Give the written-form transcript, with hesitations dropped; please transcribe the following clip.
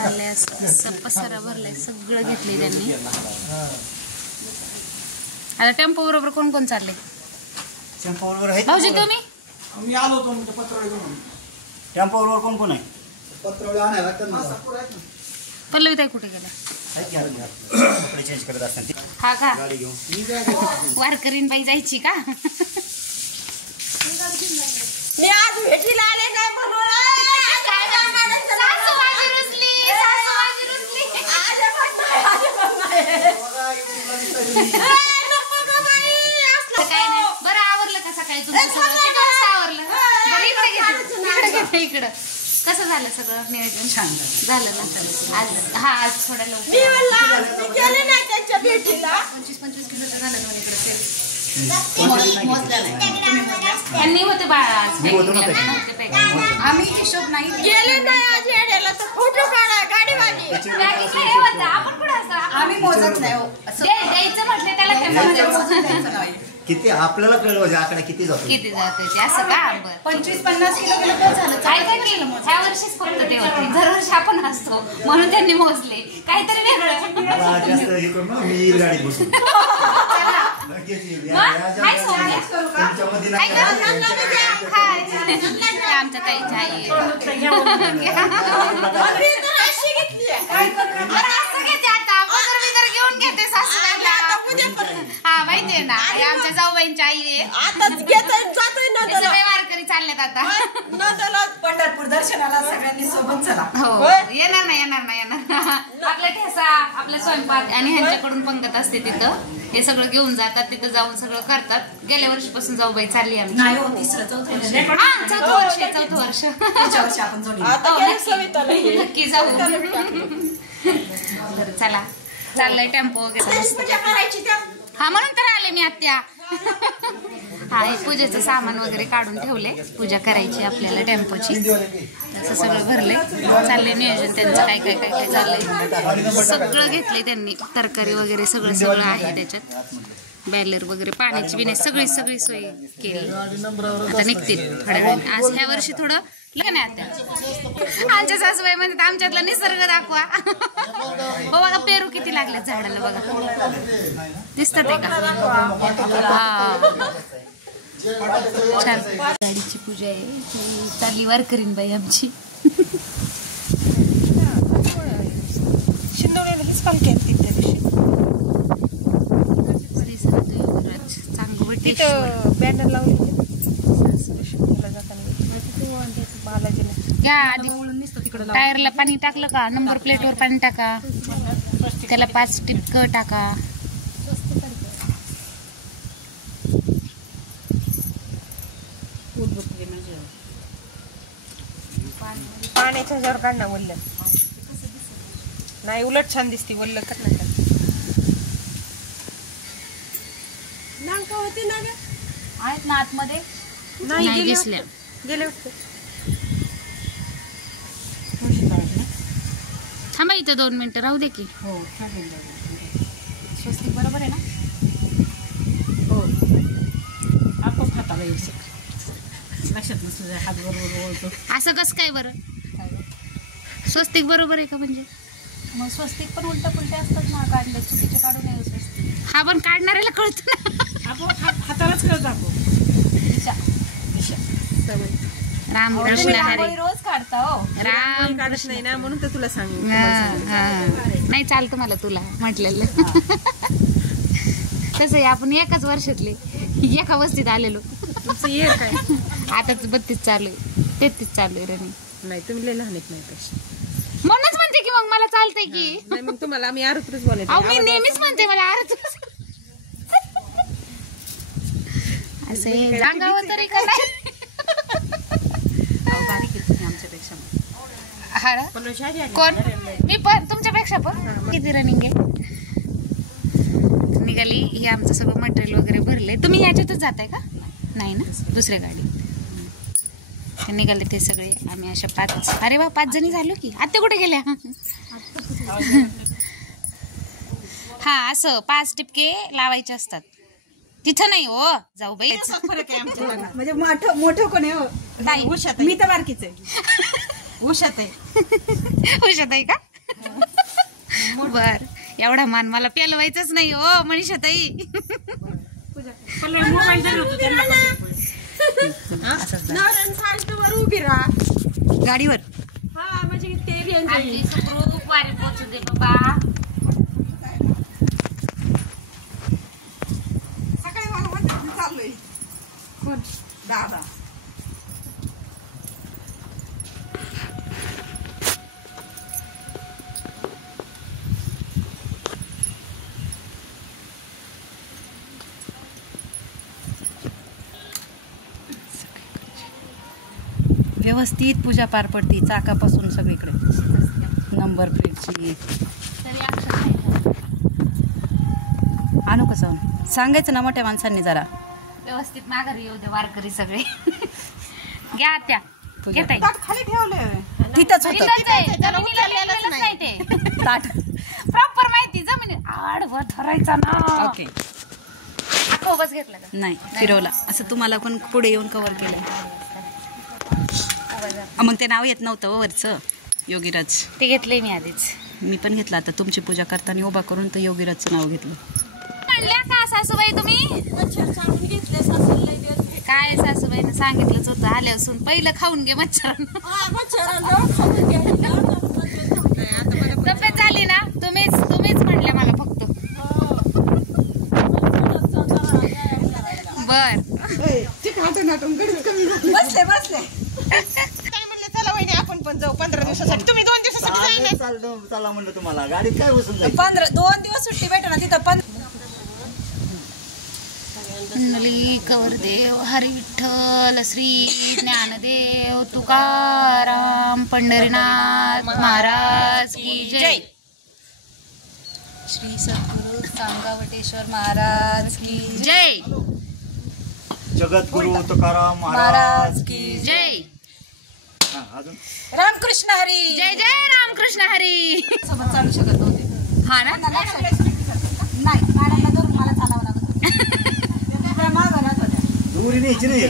चाललंय असं पसारा भरलाय सगळं घेतलंय त्यांनी. आता टेम्पो बरोबर कोण कोण चालले? टेम्पो बरोबर आहे भाऊजी तुम्ही? मी आलो होतो म्हणजे पत्रावळी घेऊन. टेम्पो बरोबर कोण कोण आहे? पत्रावळी आणायला लागतात ना. पल्लवी ताई कुठे गेला? कपडे चेंज करत असताना हा का गाडी घेऊन वारकरीन बाई जायची का? मी आज भेटीला आले नाही म्हणून काय नाही. बरं आवरलं का सकाळी तुमचं सगळं? किती वाजता आवरलं? बरं इकडे इकडं कसं झालं सगळं नियोजन? छान झालं ना? आज थोडा लवकर गेले नाही त्यांच्या भेटीला. 25 किलोचं झालं इकडे. त्यांनी होते बाळा आज आम्ही हिशोब नाही गेले नाही आज येण्याला तर फोटो काढा गाडी माझी. आपण कुठे असतो? आम्ही मोजत नाही द्यायचं म्हटलं त्याला किती आपल्याला कळलं आकडा किती जातो किती जाते ते असं का? 25-50 किलो गेलं तर झालं. ह्या वर्षीच फक्त ते होते, दरवर्षी आपण असतो म्हणून त्यांनी मोजले काहीतरी वेगळं. जास्त हे करू ना मी गाडीत बसून आमच्या ताईच्या आई घेऊन घेते सासूला. हा माहितीये ना आमच्या जाऊबाईंच्या आई वारकरी चालल्यात आता पंढरपूर दर्शनाला सगळ्यांनी सोबत चला. हो येणार ना आपला ठेसा आपला स्वयंपाक आणि ह्यांच्याकडून पंगत असते तिथं हे सगळं घेऊन जातात. तिथं जाऊन सगळं करतात. गेल्या वर्षीपासून जाऊबाई चालली आम्ही. नाही हो, तिसरं चौथं वर्ष पुढच्या वर्षी आपण जोडी. नक्की जाऊ. बरं चला चाललंय टेम्पो वगैरे. हा म्हणून तर आले मी आत्या. हा हे पूजेचं सामान वगैरे काढून ठेवले. पूजा करायची आपल्याला टेम्पोची. असं सगळं भरलंय. चाललंय नियोजन त्यांचं काय काय काय काय चाललंय. सगळं घेतलंय त्यांनी. तरकारी वगैरे सगळं आहे त्याच्यात. बॅलर वगैरे पाण्याची बिने सगळी सोय केली. आता निघतील थोड्या वेळाने. आज ह्या वर्षी थोडं लग्न आहे आता. आमच्या सासूबाई म्हणतात आमच्यातला निसर्ग दाखवा. हो बघा पेरू किती लागले झाडाला बघा. दिसतात ते का? हा छान. गाडीची पूजा आहे. चालली वारकरीन बाई आमची. टायरला पाणी टाकलं का नंबर प्लेटवर पाणी टाका. त्याला 5 टिपक टाका. पाण्याच्या ह्याच्यावर काढ ना वल्ल. नाही उलट छान दिसते वल्ल कर ना. नांका होती ना ग आहेत ना आतमध्ये नाही दिसल्या. गेले थांबा इथं 2 मिनिटं राहू दे की. हो स्वस्तिक बरोबर आहे ना? हो आपण हाताला येऊ शकतो. लक्षात नसतं हात बरोबर ओळखतो. असं कसं काय बरं? स्वस्तिक बरोबर आहे का? म्हणजे मग स्वस्तिक पण उलट पुलटे असतात ना. काढले चुकीचे काढू नये स्वस्तिक. हा पण काढणाऱ्याला कळतं ना. आपण हातालाच कळत आपण. रामकृष्ण हरी. रोज काढता हो. राम काढत नाही ना म्हणून तर तुला सांग. नाही चालतं मला तुला म्हटलेलं. तसं आहे आपण एकाच वर्षातले एका वस्तीत आलेलो. तुमचं ये काय आता 32 चालू आहे. 33 चालू आहे रनिंग. नाही तुम्ही लय लहान आहेत. नाही पेक्षा म्हणूनच म्हणते की मग मला चालतंय की. नाही मग तुम्हाला आम्ही आरुत्रच बोलायचं. मी नेहमीच म्हणते मला आरुत्रच. असं सांगावं तरी का नाही. आमच्यापेक्षा कोण? मी पण तुमच्यापेक्षा पण. किती रनिंग आहे? निघाली. हे आमचं सगळं मटेरियल वगैरे भरले. तुम्ही याच्यातच जाताय का? नाही ना दुसऱ्या गाडी निघाले ते सगळे. आम्ही अशा 5. अरे वा 5 जणी झालो की. आत्या कुठे गेल्या? हा असं 5 टिपके लावायचे असतात. तिथं नाही हो जाऊ बाई. फरक आहे आमच्या. म्हणजे मोठं कोण आहे हो? नाही मी तर बारकीच आहे. उषात आहे. उषात आहे का? बर एवढा मान मला पेलवायचंच नाही हो मनीषाताई. नवऱ्यानं सारखं उभी राहा. गाडीवर हा म्हणजे ते रेंज आहे. आपली सुखरूप वारी पोचू दे बाबा. सकाळी मला म्हणतात मी चाललोय. कोण? दादा. व्यवस्थित पूजा पार पडते चाकापासून सगळीकडे. नंबर प्लेटची तरी अक्षर नाही झालं. आणू कसं सांगायचं ना मोठ्या माणसांनी जरा. व्यवस्थित माघारी येऊ दे वारकरी सगळे. घ्या त्या पूजा. घेताय ताट खाली ठेवलंय. तिथंच होतं जमिनीला लिहिलेलंच नाही ते. ताट. प्रॉपर माहिती जमिनी आडवं धरायचा ना. ओके आखो बस घेतला का? नाही फिरवला असं तुम्हाला पण पुढे येऊन कव्हर केलं. मग ते नाव येत नव्हतं वरचं योगीराज. ते घेतले मी आधीच. मी पण घेतलं आता तुमची पूजा करताना उभा करून तर योगीराजचं नाव घेतलं. म्हणल्या का सासूबाई तुम्ही? मच्छर सांगून घेतले सासूला दिवस. काय सासूबाईनं सांगितलंच होतं आल्यापासून पहिलं खाऊन घे मच्छर. मच्छराला खाऊन घ्यायला. तब्येत झाली ना तुम्हीच म्हणल्या मला फक्त. बर बसले काय म्हणले चला वहिनी आपण पण जाऊ 15 दिवसासाठी. तुम्ही 2 दिवसासाठी चला म्हणलं तुम्हाला गाडीत काय बसून जायचं. 2 दिवस सुट्टी भेटा ना तिथं. मंडली कवरदेव हरी विठ्ठल श्री ज्ञानदेव तुकाराम पंढरीनाथ महाराज की जय. श्री सद्गुरु सांगावटेश्वर महाराज की जय. जगद्गुरु तुकाराम महाराज की जय. हा, अजून रामकृष्ण हरी. जय जय रामकृष्ण हरी. सोबत चालू शकत नव्हते. हा ना. नाही गाड्यांना धरून मला चालावं लागत. दुरी न्यायची नाही.